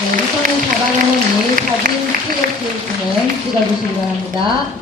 네, 우선은 잡아놓은 이 사진 찍어주시면 찍어주시기 바랍니다.